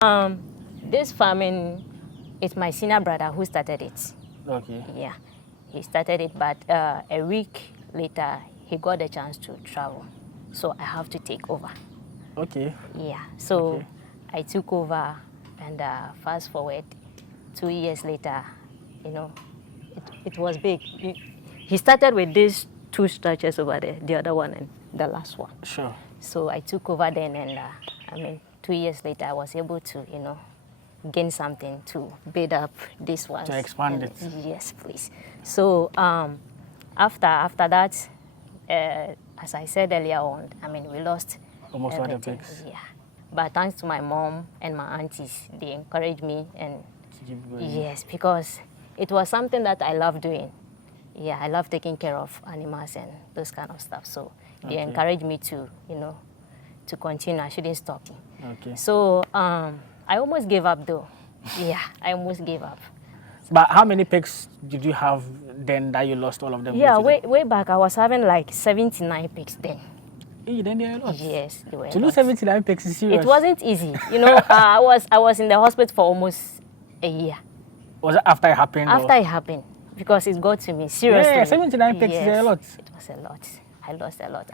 This farming is my senior brother who started it. Okay. Yeah, he started it, but a week later he got the chance to travel, so I have to take over. Okay. Yeah, so I took over, and fast forward 2 years later, you know, it was big. He started with these 2 structures over there, the other one and the last one. Sure. So I took over then, and I mean, 2 years later, I was able to, gain something to build up this one. To expand it. Yes, please. So after that, as I said earlier on, I mean, we lost almost all the everything. pigs. Yeah. But thanks to my mom and my aunties, they encouraged me, and yes, because it was something that I love doing. Yeah, I love taking care of animals and those kind of stuff. So they encouraged me to, to continue. I shouldn't stop. Okay. So I almost gave up though. Yeah, I almost gave up. But how many pigs did you have then that you lost all of them? Yeah, way back I was having like 79 pigs then. Hey, then they are a lot. Yes, they were. To lose 79 pigs is serious. It wasn't easy. I was in the hospital for almost a year. Was it after it happened? After it happened, because it got to me seriously. Yeah, 79 pigs is a lot. It was a lot. I lost a lot.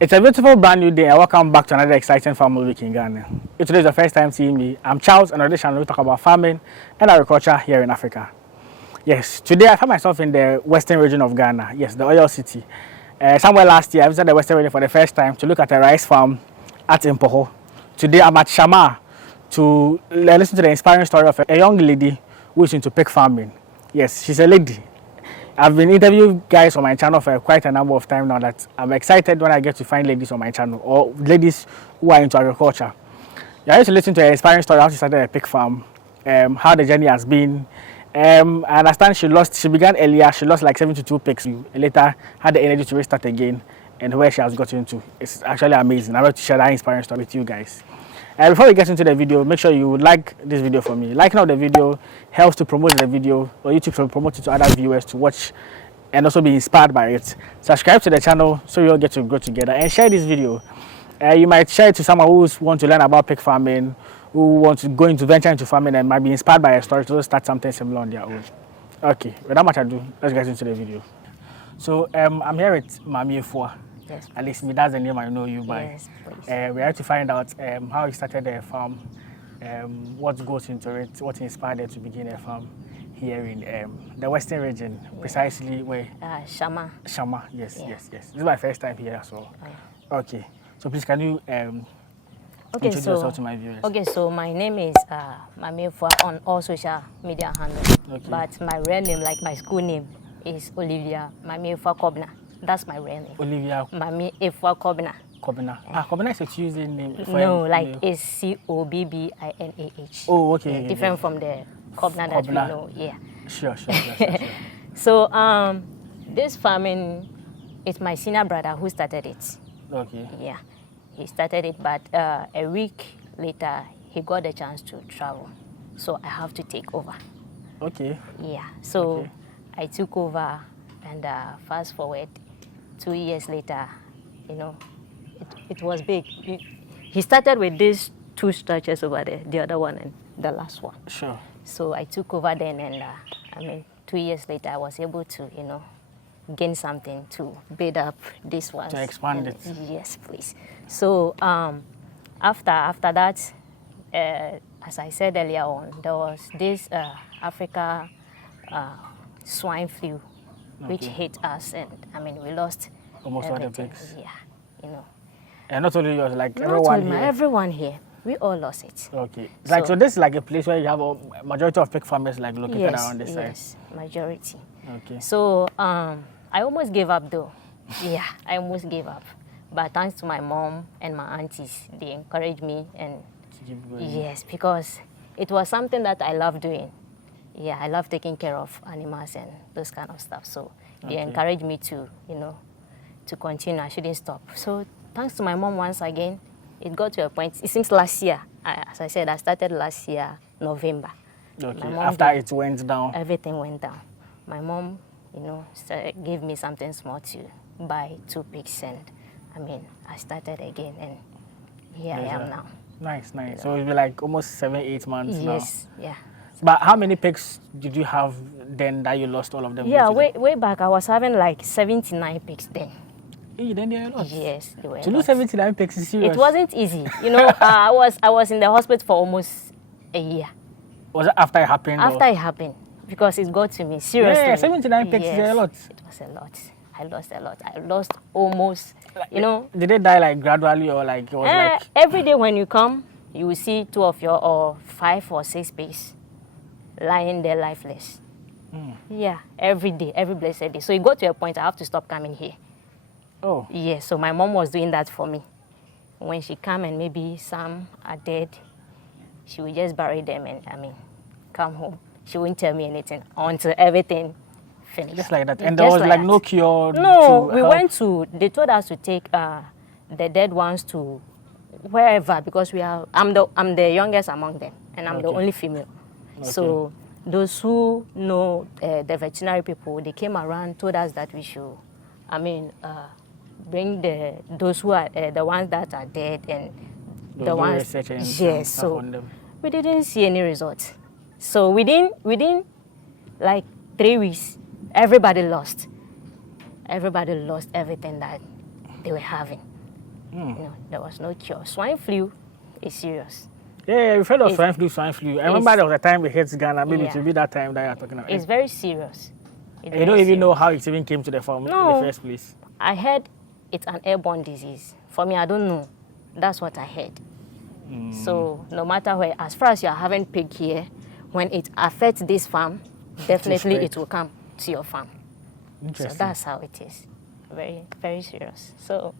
It's a beautiful brand new day and welcome back to another exciting farm week in Ghana. If today is your first time seeing me, I'm Charles, and on this channel we talk about farming and agriculture here in Africa. Yes, today I find myself in the western region of Ghana, yes, the oil city. Somewhere last year I visited the western region for the first time to look at a rice farm at Impoho. Today I'm at Shama to listen to the inspiring story of a young lady who is into pig farming. Yes, she's a lady. I've been interviewing guys on my channel for quite a number of times now that I'm excited when I get to find ladies on my channel or ladies who are into agriculture. You're going to listen to an inspiring story how she started a pig farm, how the journey has been. I understand she began earlier, she lost like 72 pigs. Later had the energy to restart again, and where she has gotten to. It's actually amazing. I'm going to share that inspiring story with you guys. Before we get into the video, make sure you like this video for me. Liking out the video helps to promote the video, or YouTube to promote it to other viewers to watch and also be inspired by it. Subscribe to the channel so you all get to grow together, and share this video. You might share it to someone who wants to learn about pig farming, who wants to venture into farming and might be inspired by a story to start something similar on their own. Okay, without much ado, let's get into the video. So I'm here with Maame Efua. Yes, at least me, that's the name I know you by. Yes, please. We have to find out how you started the farm, what goes into it, what inspired you to begin a farm here in the western region, precisely where? Shama. Shama, yes. This is my first time here, so. Okay, so please can you introduce yourself to my viewers? Okay, so my name is Maame Efua on all social media handles. Okay. But my real name, like my school name, is Olivia Maame Efua Kobna. That's my real name. Olivia Maame Efua Kobna. Kobna. Kobna is a Tuesday name. No, like it's Cobbinah. Oh, okay. Yeah, different from the Kobna that we know. Yeah. Sure. So this farming is my senior brother who started it. Okay. Yeah, he started it, but a week later he got the chance to travel, so I have to take over. Okay. Yeah, so I took over, and fast forward 2 years later, it was big. He started with these 2 structures over there, the other one and the last one. Sure. So I took over then, and I mean, 2 years later, I was able to, gain something to build up this one. To expand it. Yes, please. So after that, as I said earlier on, there was this Africa swine flu, which hit us, and I mean, we lost almost all the everything. pigs. Yeah, And not only yours, like not everyone only here. everyone here. We all lost it. Okay. So this is like a place where you have a majority of pig farmers like located around this side. Yes, majority. Okay. So I almost gave up though. Yeah, I almost gave up. But thanks to my mom and my aunties, they encouraged me, and yes, because it was something that I love doing. Yeah, I love taking care of animals and those kind of stuff. So they encouraged me to, to continue. I shouldn't stop. So thanks to my mom once again, it got to a point. It seems last year, as I said, I started last year, November. Okay, after it went down. Everything went down. My mom, so gave me something small to buy 2 pigs, and I mean, I started again, and here I am now. Nice. So it'll be like almost 7-8 months now. Yes, yeah. But how many pigs did you have then that you lost all of them? Yeah, way back I was having like 79 pigs then. Hey, then they are a lot. Yes, they were. To lose 79 pigs is serious. It wasn't easy. I was in the hospital for almost a year. Was it after it happened? After it happened, because it got to me seriously. Yeah, 79 pigs is a lot. It was a lot. I lost a lot. I lost almost, Did they die like gradually or like it was like? Every day when you come, you will see 2 of your or 5 or 6 pigs lying there lifeless. Yeah, every day, every blessed day. So it got to a point I have to stop coming here. Oh. Yeah, so my mom was doing that for me. When she come and maybe some are dead, she would just bury them and, come home. She wouldn't tell me anything until everything finished. Just like that. And there was like no cure? No, they told us to take the dead ones to wherever, because I'm the youngest among them, and I'm the only female. Okay. So those who know the veterinary people, they came around, told us that we should, bring those who are the ones that are dead and the ones. Yes. So we didn't see any results. So within like 3 weeks, everybody lost. Everybody lost everything that they were having. There was no cure. Swine flu is serious. Yeah, we've heard of swine flu. I remember there was a time it hit Ghana. Maybe it will be that time that you're talking about. It's very serious. You don't even know how it even came to the farm in the first place. I heard it's an airborne disease. For me, I don't know. That's what I heard. So no matter where, as far as you're having pig here, when it affects this farm, definitely it will come to your farm. So that's how it is. Very, very serious. So.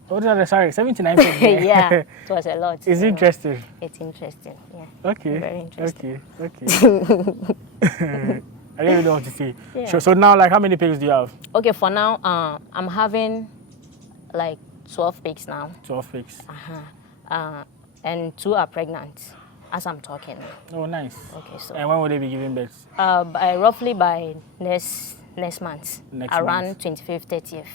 Sorry, 79 pigs. Yeah, it was a lot. It's interesting. It's interesting. Yeah. Okay. Very interesting. Okay. I don't even know what to say. Yeah. So now, like, how many pigs do you have? Okay, for now, I'm having like 12 pigs now. 12 pigs. And 2 are pregnant as I'm talking. Oh, nice. Okay, so. And when will they be giving birth? Roughly by next month. Around 25th, 30th.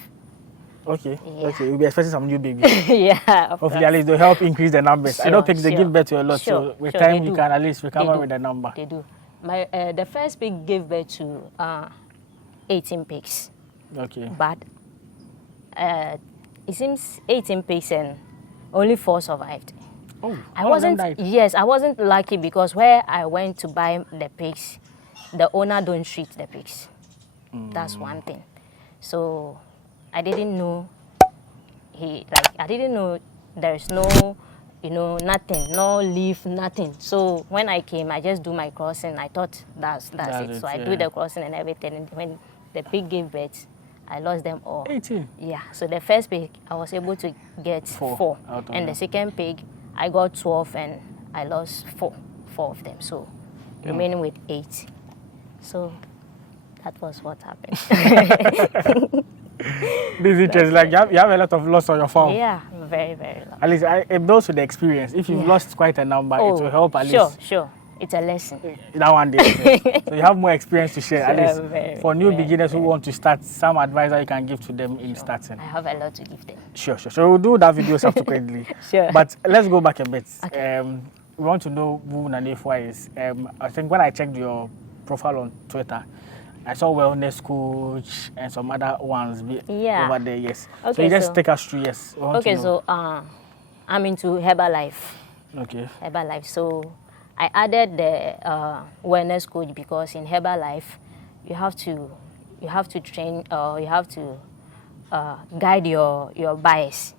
Okay. Yeah. Okay, we'll be expecting some new babies. Yeah. Hopefully, at least they'll help increase the numbers. I know pigs they give birth to a lot, so with time you can at least recover with the number. They do. The first pig gave birth to 18 pigs. Okay. But it seems 18 pigs and only 4 survived. Oh, I wasn't lucky, because where I went to buy the pigs, the owner don't treat the pigs. That's one thing. So I didn't know there's no, nothing, no leaf, nothing. So when I came, I just do my crossing. I thought that's it. So I do the crossing and everything. And when the pig gave birth, I lost them all. 18? Yeah. So the first pig, I was able to get 4. And the second pig, I got 12 and I lost 4 of them. So remaining with 8. So that was what happened. This is interesting. Like you have a lot of loss on your farm. Yeah, very, very low. At least it builds with the experience. If you've lost quite a number, it will help at least. Sure. It's a lesson. That one day. So you have more experience to share. At least for new beginners who want to start, some advice that you can give to them in starting. I have a lot to give them. Sure. So we'll do that video subsequently. Sure. But let's go back a bit. Okay. We want to know who Maame Efua is. I think when I checked your profile on Twitter, I saw wellness coach and some other ones over there, yes. Okay, so you just take us through, yes. Okay, so I'm into Herbalife. Okay. Herbalife. So I added the wellness coach because in Herbalife, you have to train, you have to guide your buyers.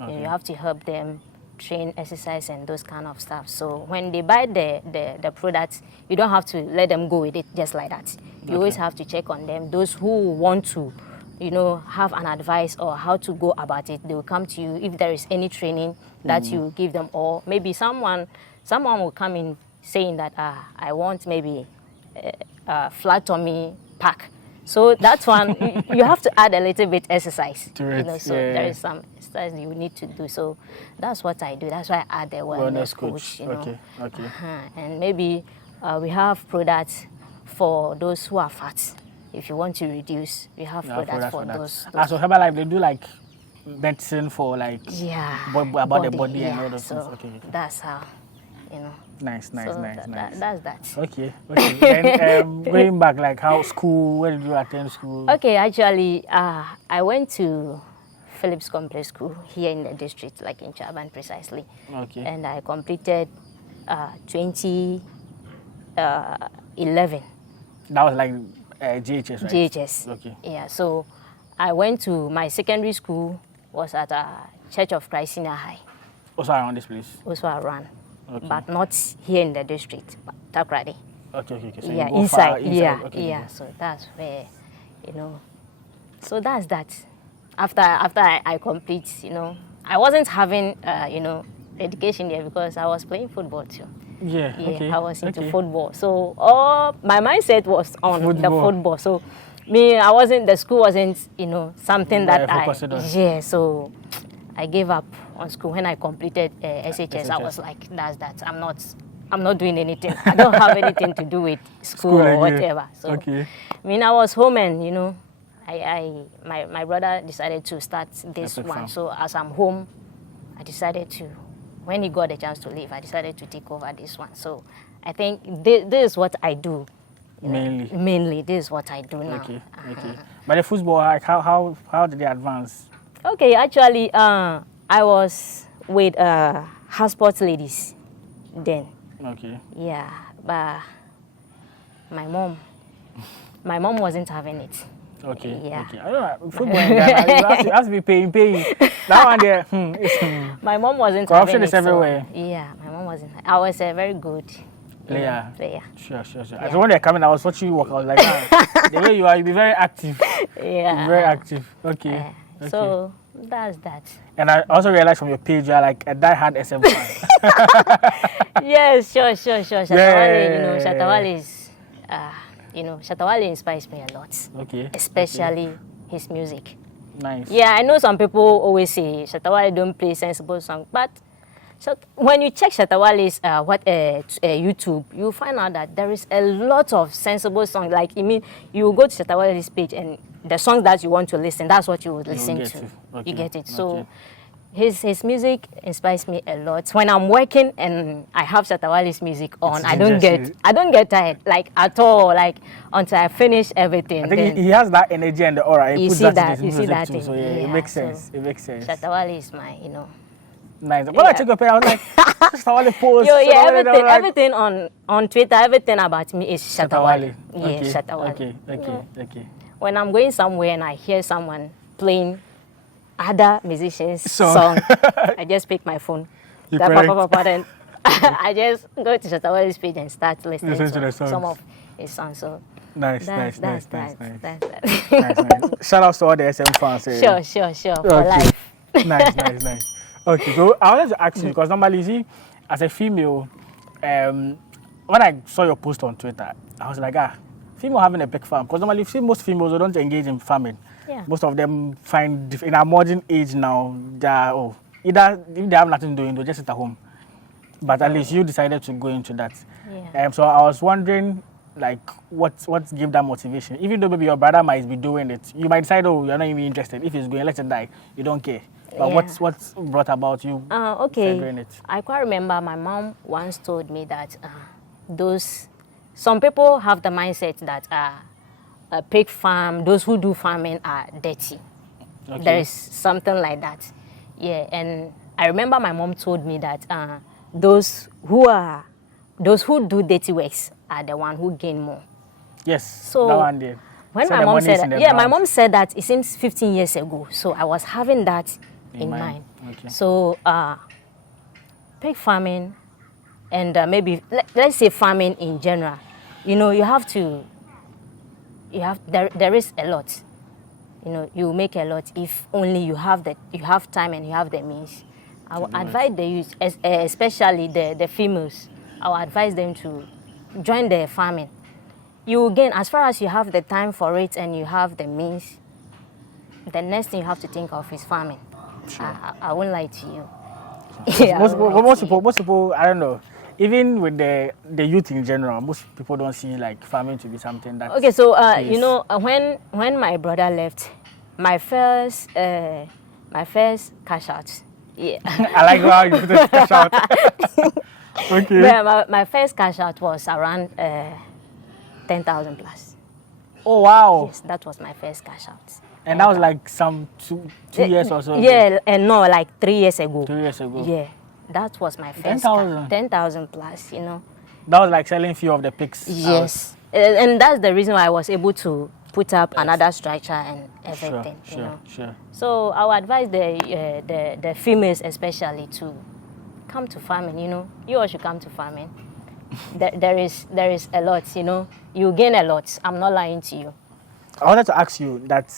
Okay. You have to help them train, exercise, and those kind of stuff. So when they buy the products, you don't have to let them go with it just like that. You always have to check on them. Those who want to, have an advice or how to go about it, they will come to you if there is any training that you give them, or maybe someone will come in saying that I want maybe a flat tummy pack. So that's one you have to add a little bit exercise. So there is some exercise you need to do. So that's what I do. That's why I add the wellness coach. Okay. And maybe we have products for those who are fat. if you want to reduce, we have products for those. So Herbalife, they do like medicine for like about the body and all those things. Okay. That's how, you know. Nice. That's that. Okay. Then going back, like how school, where did you attend school? Okay, actually, I went to Phillips Complex School here in the district, like in Chaban precisely. Okay. And I completed 2011. That was like GHS, right? GHS. Okay. Yeah, so I went to my secondary school was at Church of Christ Senior High. Also around this place? Also around. Okay. But not here in the district, but Takrady. Okay. So yeah, you go inside. far, Yeah, okay. yeah. So that's where, you know. So that's that. After I complete, you know, I wasn't having, you know, education there because I was playing football too. Yeah. Okay. I was into football. So my mindset was on the football. So I wasn't, the school wasn't, you know, something that so I gave up on school. When I completed SHS, I was like, that's that. I'm not doing anything. I don't have anything to do with school or whatever. So I was home and, you know, my brother decided to start this one. So as I'm home, I decided to, when he got a chance to leave, I decided to take over this one. So I think this is what I do. Mainly, this is what I do now. Okay. But the football, like, how did they advance? Okay, actually, I was with house sports ladies then. Okay. Yeah, but my mom wasn't having it. Okay. Yeah. Okay. I don't know. Football in Ghana, you have to be paying. That one there. My mom wasn't corruption having is everywhere. So, yeah, my mom wasn't. I was a very good player. Sure. Yeah. So when they come in, I was watching you work. I was like, the way you are, you'll be very active. Yeah. Very active. Okay. So that's that. And I also realized from your page, you are like a die-hard SM fan. Yes, sure. Shatawale, you know, Shatawale inspires me a lot. Okay. Especially his music. Nice. Yeah, I know some people always say Shatawale don't play sensible songs, but when you check Shatawale's YouTube, you find out that there is a lot of sensible songs. Like, you go to Shatawale's page and the songs that you want to listen, that's what you would listen to. Okay. You get it. So his music inspires me a lot. When I'm working and I have Shatawale's music on, I don't get tired, like, at all, like, until I finish everything. I think he has that energy and the aura. He puts that in his music too. Thing. So it makes sense. It makes sense. Shatawale is my, Nice. When I check your page, I was like, Shatawale post. Everything on Twitter, everything about me is Shatawale. Yeah, Shatawale. Okay. When I'm going somewhere and I hear someone playing other musicians' song, I just pick my phone. Then I just go to Shatawale's page and start listening to some of his songs. So nice. Nice. Shout out to all the SM fans. Sure. For life. Nice. Okay, so I wanted to ask you, because normally, you see, as a female, when I saw your post on Twitter, I was like, female having a big farm. Because normally, you see most females who don't engage in farming. Yeah. Most of them find, in our modern age now, either if they have nothing doing, they just sit at home. But at least you decided to go into that. Yeah. So I was wondering, like, what gave that motivation? Even though maybe your brother might be doing it, you might decide, you're not even interested. If he's going, let it die. You don't care. But what's brought about you doing it? I quite remember my mom once told me that some people have the mindset that a pig farm, those who do farming are dirty. Okay. There is something like that. Yeah, and I remember my mom told me that those who do dirty works are the one who gain more. Yes. So that one there. When my mom said that, my mom said that it seems 15 years ago. So I was having that in mind. Okay. So pig farming and maybe let's say farming in general, there is a lot. You make a lot if only you have time and you have the means. I would advise the youth, especially the females, I would advise them to join the farming. You gain, as far as you have the time for it and you have the means, the next thing you have to think of is farming. Sure. I won't lie to you. Most people, I don't know. even with the youth in general, most people don't see like farming to be something that. Okay, so you know, when my brother left, my first cash out. Yeah. I like how you put the cash out. Okay. Yeah, my first cash out was around 10,000 plus. Oh wow. Yes, that was my first cash out. And that was like some two years or so. Yeah, and no, like 3 years ago. 3 years ago. Yeah, that was my first 10,000. 10,000 plus. You know. That was like selling few of the pigs. Yes, and that's the reason why I was able to put up another structure and everything. Sure. So I would advise the females especially to come to farming. You know, you all should come to farming. there is a lot. You know, you gain a lot. I'm not lying to you. I wanted to ask you that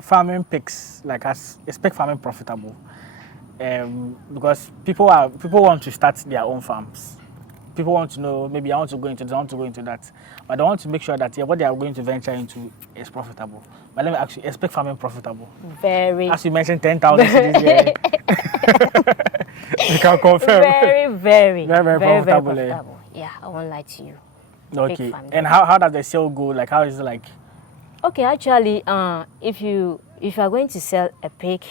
farming pigs, like is pig farming profitable? Because people want to start their own farms. People want to know, maybe I want to go into this, I want to go into that. But I want to make sure that what they are going to venture into is profitable. But let me ask you, is pig farming profitable? Very. As you mentioned, 10,000 cities there. You can confirm. Very profitable. profitable. Yeah, I won't lie to you. Okay. And how does the sale go? Like, how is it like? Okay, actually, if you are going to sell a pig,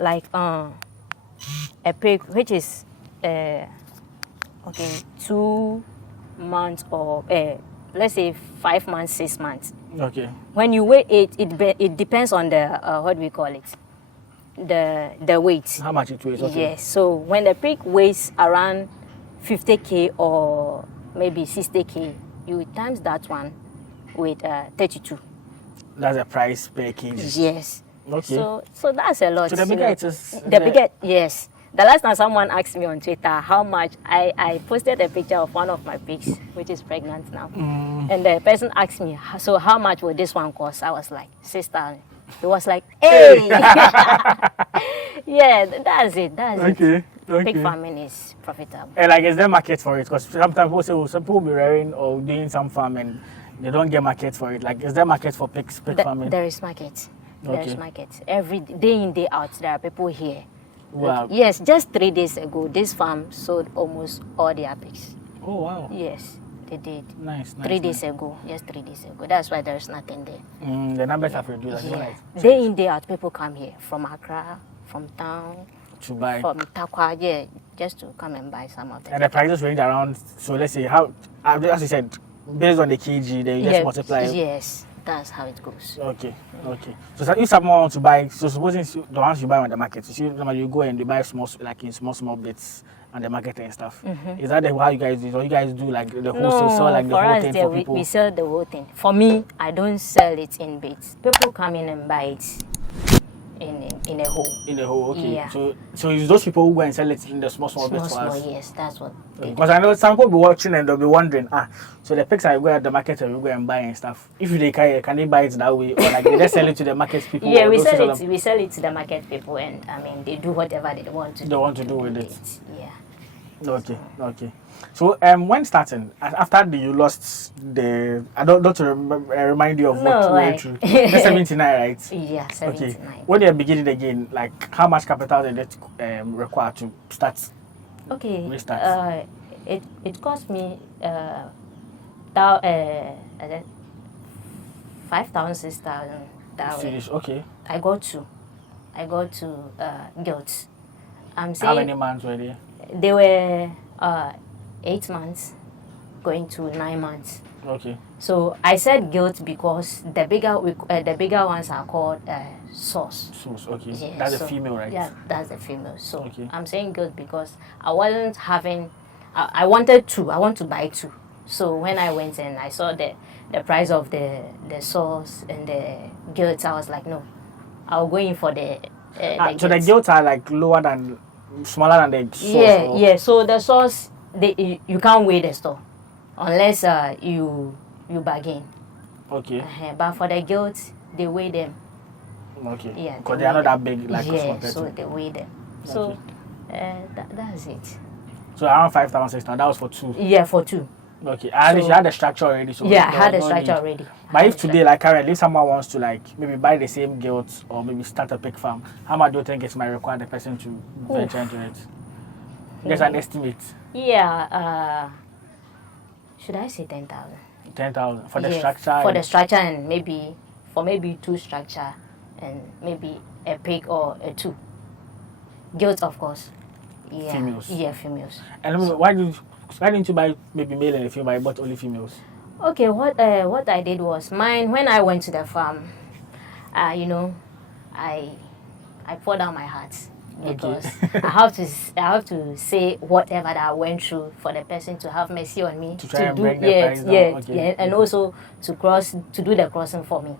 like a pig which is 2 months or let's say 5 months, 6 months. Okay. When you weigh it depends on the what do we call it, the weight. How much it weighs? Okay. Yes. So when the pig weighs around 50 kg or maybe 60 kg, you times that one with 32. That's the price per kg. Yes. Okay. So that's a lot. So the bigger it is. The bigger, yes. The last time someone asked me on Twitter how much, I posted a picture of one of my pigs, which is pregnant now. And the person asked me, so how much would this one cost? I was like, 6,000. He was like, hey! Yeah, that's it. Okay. Pig farming is profitable. And like, is there market for it? Because sometimes people say, some people will be rearing or doing some farming, they don't get market for it. Like, is there market for pig farming? There is market. Okay. There is market. Every day in, day out, there are people here. Wow. Yes, just 3 days ago, this farm sold almost all their pigs. Oh, wow. Yes, they did. Nice. 3 days ago, just 3 days ago. That's why there's nothing there. The numbers have reduced. Yeah. Day in, day out, people come here from Accra, from town, to buy. from Takwa, yeah, just to come and buy some of them. And the prices range around, so let's say, how, as you said, based on the kg, they just multiply. Yes, that's how it goes. Okay. So if someone wants to buy, so supposing the ones you buy on the market, you go and you buy like in small bits on the market and stuff. Is that how you guys do it? Or you guys do like the wholesale, sell like the whole thing for people? We sell the whole thing. For me, I don't sell it in bits. People come in and buy it in a whole. In the whole, okay. Yeah. So it's those people who go and sell it in the small bits for us? Yes, that's what. Because I know some people be watching and they'll be wondering, so the pigs I go at the market and we go and buy and stuff. If they can they buy it that way, or like they just sell it to the market people? Yeah, we sell it to the market people, and I mean they do whatever they want to. They want to do with it. Yeah. Okay. So when starting, after you lost the, I don't remind you of what you went through. The 79, right? Yeah, 79. Okay. When you're beginning again, like how much capital did it require to start? Okay. Restart. It cost me 5,000, 6,000. Finish. Okay. I got to guilt. I'm saying. How many months were they? They were 8 months, going to 9 months. Okay. So I said guilt because the bigger ones are called source. Source. Okay. Yeah, that's a female, right? Yeah, that's the female. So okay. I'm saying guilt because I wasn't having. I wanted two. I want to buy two. So when I went and I saw the price of the source and the guilt, I was like, no, I'll go in for the. So the guilt are like smaller than the sauce? Yeah. So the sauce, you can't weigh the store unless you bargain. Okay. But for the guilt, they weigh them. Okay. Yeah. Because they are not that big, like so they weigh them. Okay. So that's it. So around 5,600. That was for two. Yeah, for two. Okay. And you had the structure already. So yeah, I had the structure already. But if today, like currently, if someone wants to like maybe buy the same guilt or maybe start a pig farm, how much do you think it might require the person to venture into it? Just an estimate. Yeah. Should I say 10,000? 10,000 for the Yeah, structure. for the structure and maybe 2 structure and maybe a pig or a 2. Girls, of course. Yeah. Females. Yeah, females. And why didn't you buy maybe male and a female? I bought only females. Okay, what I did was mine when I went to the farm. You know, I poured out my heart because Okay. I have to say whatever that I went through for the person to have mercy on me To try and bring the price down. Okay. and also to do the crossing for me.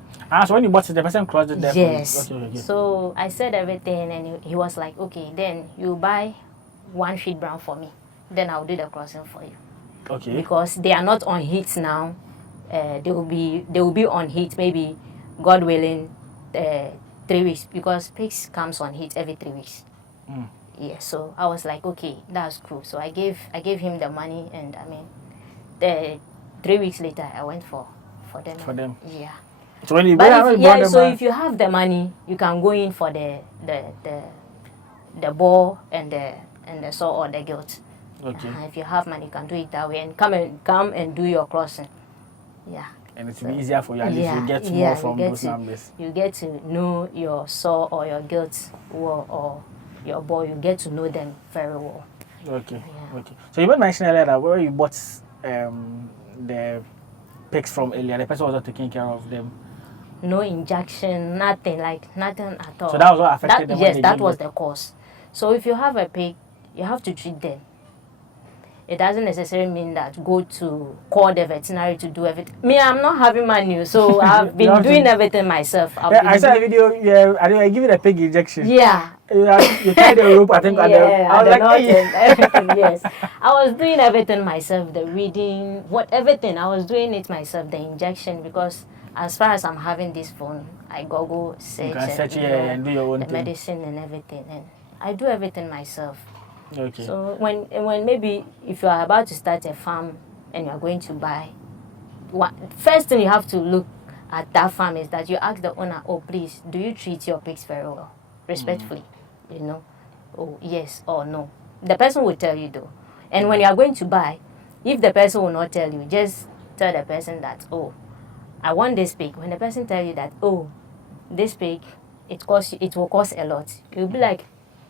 So when you bought it, the person crossed it there Yes. for you. Okay. So I said everything, and he was like, okay, then you buy 1 feet brown for me, then I'll do the crossing for you. Okay. Because they are not on heat now. They will be on heat maybe, God willing, 3 weeks, because pigs comes on heat every 3 weeks. Yeah, so I was like, okay, that's cool. So I gave him the money, and I mean, the 3 weeks later I went for them. For them. Yeah. So when you if you have the money, you can go in for the ball and the saw or the gilt. Okay. If you have money, you can do it that way and come and do your crossing. Yeah. And it will be easier for you. At least you get more from those numbers. You get to know your saw or your gilt or your ball. You get to know them very well. Okay. Yeah. Okay. So you mentioned earlier that where you bought the pigs from earlier, the person was not taking care of them. No injection, nothing at all. So that was what affected them. Yes, that was the cause. So if you have a pig, you have to treat them. It doesn't necessarily mean that go to call the veterinary to do everything. Me, I'm not having money, so I've been doing everything myself. I saw a video. Yeah, I give it a pig injection. Yeah. You tied the rope, I think. I was like, everything. Yes, I was doing everything myself. The reading, everything. I was doing it myself. The injection, because as far as I'm having this phone, I Google search, you can search and do your own the thing. medicine and everything, and I do everything myself. Okay. So when maybe if you are about to start a farm and you are going to buy, first thing you have to look at that farm is that you ask the owner, oh please, do you treat your pigs very well, respectfully, you know, oh yes or no. The person will tell you though. And when you are going to buy, if the person will not tell you, just tell the person that, oh, I want this pig. When the person tell you that, oh, this pig, it will cost a lot, you'll be like,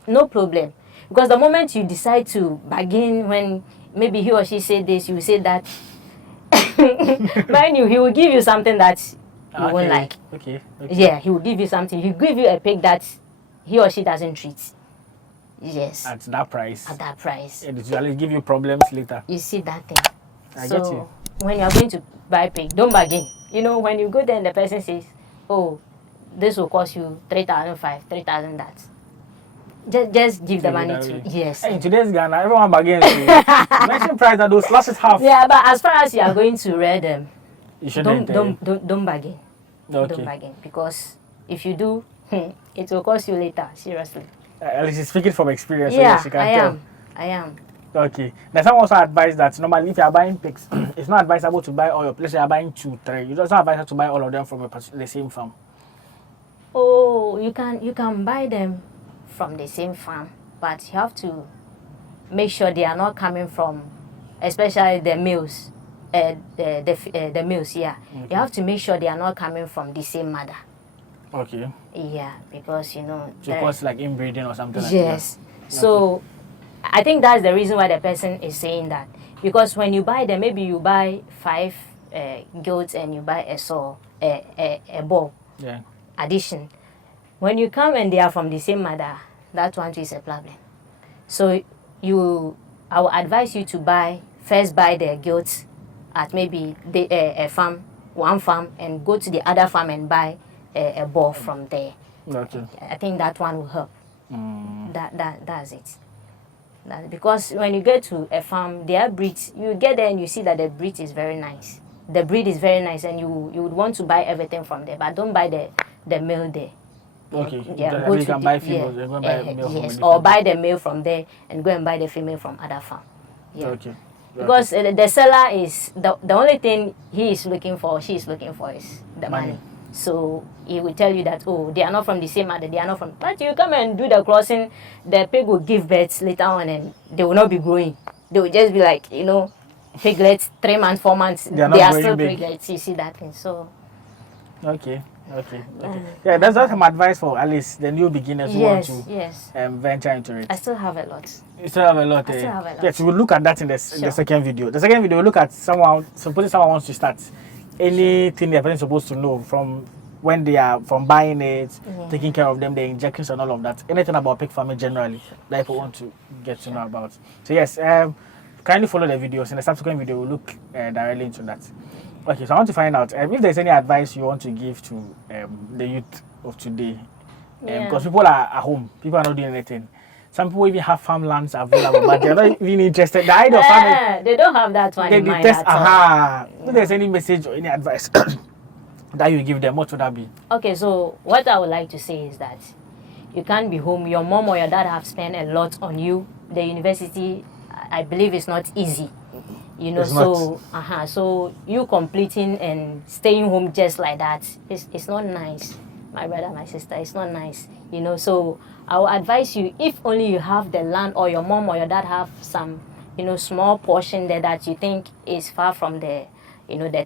no problem. Because the moment you decide to bargain, when maybe he or she say this, you say that, mind you, he will give you something that you won't like. Okay. Yeah, he will give you something. He will give you a pig that he or she doesn't treat. Yes. At that price. At that price. It usually give you problems later. You see that thing. I get you. When you are going to buy pig, don't bargain. You know, when you go there and the person says, oh, this will cost you 3,500, 3,000 that. Just give the money to yes. Hey, in today's Ghana, everyone bargains. Mention price that those slashes half. Yeah, but as far as you are going to read them, you shouldn't. Don't bargain. Okay. Don't bargain, because if you do, it will cost you later. Seriously. At least speaking from experience. Yeah, so yes, I am. Okay. There's some also advice that normally if you are buying pigs, it's not advisable to buy all your places. You are buying 2, 3. You don't advise to buy all of them from the same farm. Oh, you can buy them from the same farm, but you have to make sure they are not coming from, especially the males, the males. Yeah, okay. You have to make sure they are not coming from the same mother. Okay. Yeah, because you know. Because like inbreeding or something. Yes. Like that. So, okay. I think that's the reason why the person is saying that, because when you buy them, maybe you buy 5 goats and you buy a sow, a bull. Yeah. Addition. When you come and they are from the same mother, that one is a problem. So I will advise you to first buy the goats at maybe one farm, and go to the other farm and buy a bull from there. Okay. I think that one will help. That's it. Because when you get to a farm, their breeds, you get there and you see that the breed is very nice. The breed is very nice, and you would want to buy everything from there, but don't buy the male there. Okay. Yeah, you can buy females. Go buy male yes, or buy the male from there and go and buy the female from other farm. Yeah. Okay. Because the seller is the only thing he is looking for, she is looking for is the money. So he will tell you that, oh, they are not from the same mother, they are not from. But you come and do the crossing, the pig will give birth later on, and they will not be growing. They will just be like, piglets, 3 months, 4 months. They are still big. piglets. You see that thing. So. Okay. Yeah, that's some advice for at least the new beginners who want to venture into it. I still have a lot. You still have a lot. I still have a lot. Yes, we'll look at that in the second video. The second video, we'll look at someone, supposing someone wants to start, anything they're person supposed to know from when they are, from buying it, taking care of them, the injections and all of that. Anything about pig farming generally that people want to get to know about. So yes, kindly follow the videos. In the subsequent video, we'll look directly into that. Okay, so I want to find out if there's any advice you want to give to the youth of today. Because people are at home, people are not doing anything. Some people even have farmlands available, but they're not even interested. The idea of farming, they don't have that one in mind at all. If there's any message or any advice that you give them, what would that be? Okay, so what I would like to say is that you can't be home. Your mom or your dad have spent a lot on you. The university, I believe, is not easy. So you completing and staying home just like that, it's not nice, my brother, my sister. It's not nice, So I will advise you, if only you have the land or your mom or your dad have some, small portion there that you think is far from the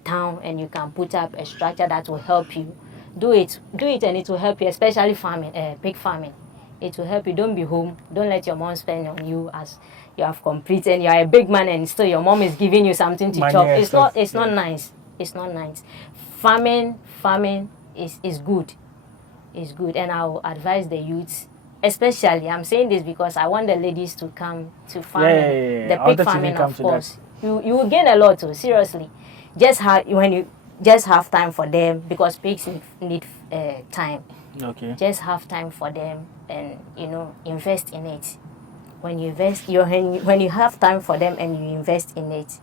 town, and you can put up a structure that will help you. Do it, and it will help you, especially farming, pig farming. It will help you. Don't be home. Don't let your mom spend on you as you have completed and you are a big man and still your mom is giving you something to chop. It's not nice. It's not nice. Farming is good. It's good. And I will advise the youths, especially, I'm saying this because I want the ladies to come to farming. The pig farming, of course. You will gain a lot too, seriously. When you just have time for them, because pigs need time. Okay. Just have time for them and invest in it. When you have time for them and you invest in it,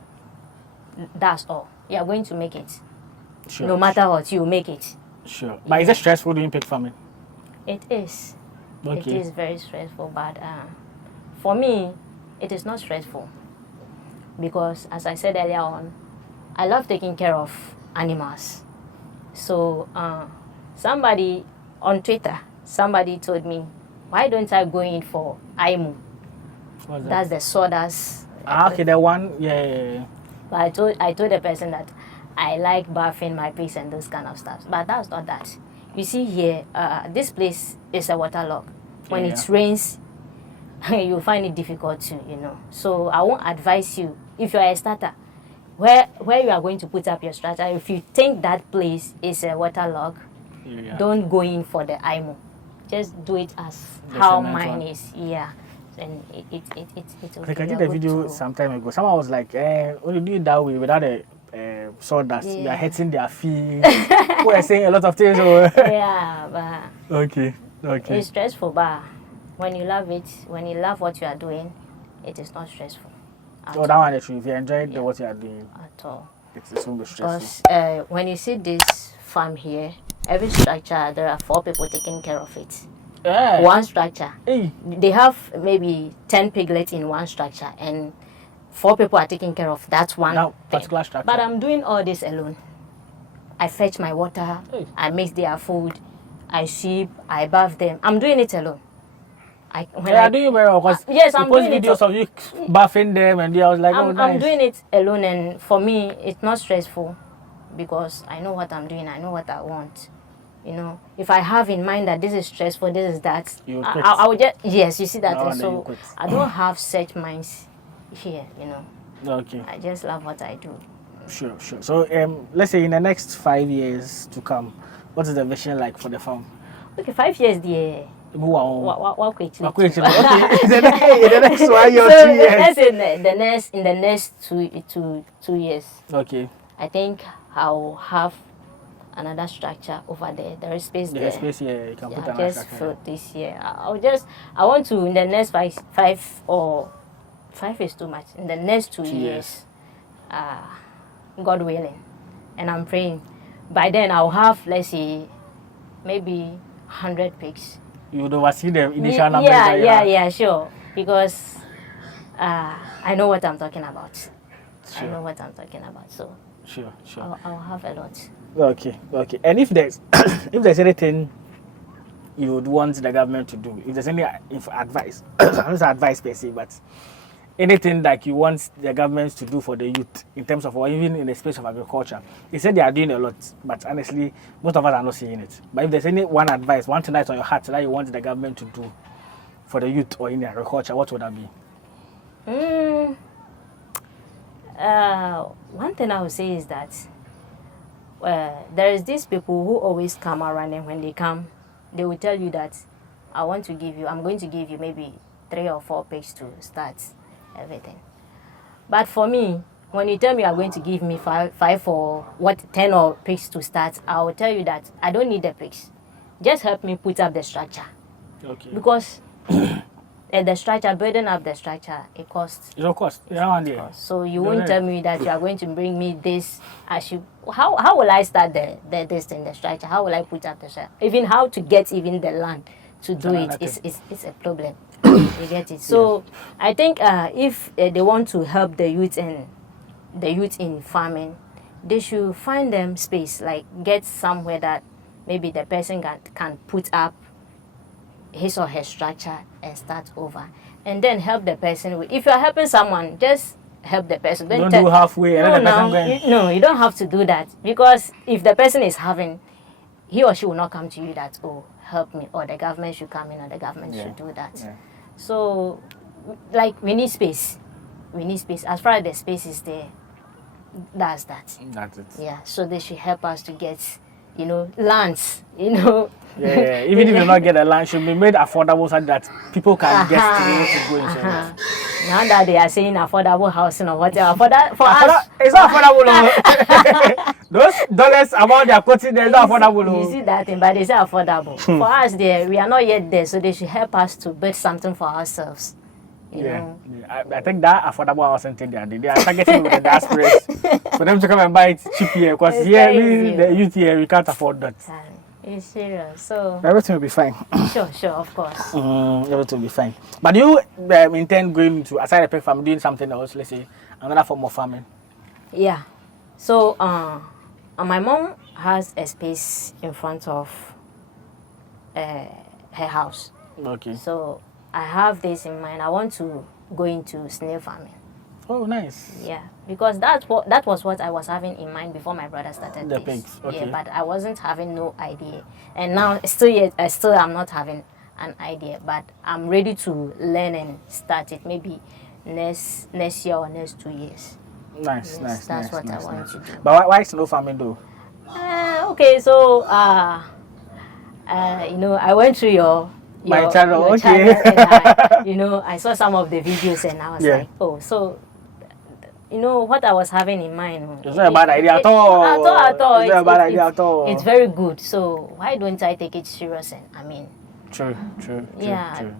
that's all. You are going to make it. Sure. No matter what, you make it. Sure. But is it stressful doing pig farming? It is. Okay. It is very stressful, but for me, it is not stressful. Because as I said earlier on, I love taking care of animals. So somebody on Twitter, somebody told me, why don't I go in for IMU? That's the sawdust. Okay, the one, yeah. But I told the person that I like bathing my pigs and those kind of stuff. But that's not that. You see here, this place is a waterlogged. When it rains, you find it difficult to, So I won't advise you, if you are a starter, where you are going to put up your structure, if you think that place is a waterlogged, don't go in for the IMO. Just do it as how mine is. Yeah. And it's okay. I did a video some time ago. Someone was like, when you do it that way without a sawdust, you are hurting their feet. We are saying a lot of things. Yeah, but okay. It's stressful, but when you love it, when you love what you are doing, it is not stressful. So that one is true. If you enjoy what you are doing at all, it won't be stressful. Because when you see this farm here, every structure, there are 4 people taking care of it. One structure. They have maybe 10 piglets in one structure, and 4 people are taking care of that one particular structure. But I'm doing all this alone. I fetch my water, I mix their food, I sweep, I bath them. I'm doing it alone. Are doing very well. Yes, I'm doing videos of you bathing them, and I was like, I'm doing it alone, and for me, it's not stressful because I know what I'm doing. I know what I want. If I have in mind that this is stressful, this is that, I would just, yes, you see that. And so I don't have such minds here, Okay. I just love what I do. Sure. So let's say in the next 5 years to come, what is the vision like for the farm? Okay, 5 years, dear. What quickly? Okay, the next 1 year or 2 years. In the next two years. Okay. I think I'll have another structure over there. There is space there. There's space here. You can put another just structure. fill this year. I want to, in the next five is too much. In the next 2 years, God willing, and I'm praying. By then I'll have, let's say, maybe 100 pigs. You would oversee the initial numbers. Yeah, sure. Because I know what I'm talking about. Sure. I know what I'm talking about. So sure. I'll have a lot. Okay. And if there's if there's anything you would want the government to do, if there's any advice, I don't say advice per se, but anything like you want the government to do for the youth in terms of, or even in the space of agriculture, they said they are doing a lot, but honestly, most of us are not seeing it. But if there's any one advice, one thing that's on your heart that you want the government to do for the youth or in agriculture, what would that be? One thing I would say is that there is these people who always come around, and when they come, they will tell you that I'm going to give you maybe 3 or 4 pigs to start everything. But for me, when you tell me you're going to give me 5 or 10 or pigs to start, I will tell you that I don't need the pigs. Just help me put up the structure. Okay. Because the structure, building up the structure, it costs. It will cost. Yeah. So you won't tell me that you are going to bring me this. How will I start this thing, the structure? How will I put up the structure? Even how to get even the land to do it is a problem. You get it? So I think if they want to help the youth in farming, they should find them space, like get somewhere that maybe the person can put up his or her structure and start over, and then help the person with. If you are helping someone, just help the person. Don't do halfway. No, you don't have to do that, because if the person is having, he or she will not come to you that, oh, help me, or the government should come in, or the government should do that. Yeah. So, like, we need space. As far as the space is there, that's that. That's it. Yeah. So they should help us to get, lands. Yeah. Even if you not get a land, should be made affordable so that people can get to go into it. Now that they are saying affordable housing or whatever, for us, it's not affordable. Those dollars amount they are quoting, they're not affordable. You see that thing, but they say affordable. For us, we are not yet there, so they should help us to build something for ourselves. You know? I think that affordable housing thing they are targeting with the diasporas for them to come and buy it cheap here, because here, the youth here, we can't afford that. It's serious. So everything will be fine. Sure, of course. Everything will be fine. But you intend going to, aside the pig farm, doing something else, let's say another form of farming? Yeah. So my mom has a space in front of her house. Okay. So I have this in mind. I want to go into snail farming. Oh, nice. Yeah, because that was what I was having in mind before my brother started the this. pigs. Okay. Yeah, but I wasn't having no idea, and now still I'm not having an idea. But I'm ready to learn and start it maybe next year or next 2 years. Nice. That's what I want to do. But why snail farming though? Okay, so I went through your channel, okay. Channel, and I saw some of the videos, and I was like, oh, so what I was having in mind. It's not a bad idea at all. At all. It's not a bad idea at all. It's very good. So why don't I take it serious? And True.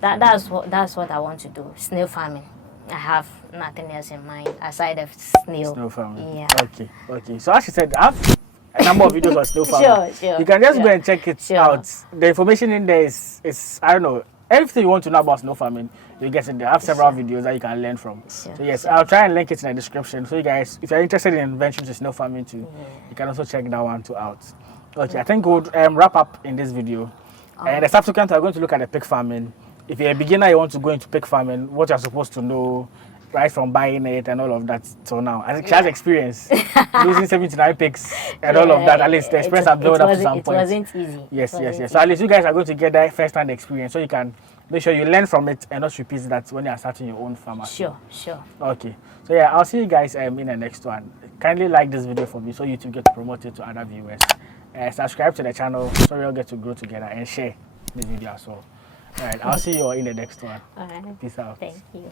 That's what I want to do. Snail farming. I have nothing else in mind aside of snail farming. Yeah. Okay. So as she said, I have a number of videos on snail farming. Sure. You can just go and check it out. The information in there is I don't know. Everything you want to know about snail farming, you get in there. I have several videos that you can learn from. So yes, I'll try and link it in the description. So you guys, if you're interested in venturing to snail farming too, you can also check that one too out. Okay, I think we'll wrap up in this video. And the subsequent, we're going to look at the pig farming. If you're a beginner, you want to go into pig farming, what you're supposed to know, right from buying it and all of that. So now, I think she has experience losing 79 pigs and all of that. At least the experience I've built up to some point. It wasn't easy. Yes. So at least you guys are going to get that first-hand experience, so you can make sure you learn from it and not repeat that when you are starting your own farm. Sure. Okay. So yeah, I'll see you guys in the next one. Kindly like this video for me so YouTube get to promote it to other viewers. Subscribe to the channel so we all get to grow together, and share this video as well. All right, I'll see you all in the next one. All right. Peace out. Thank you.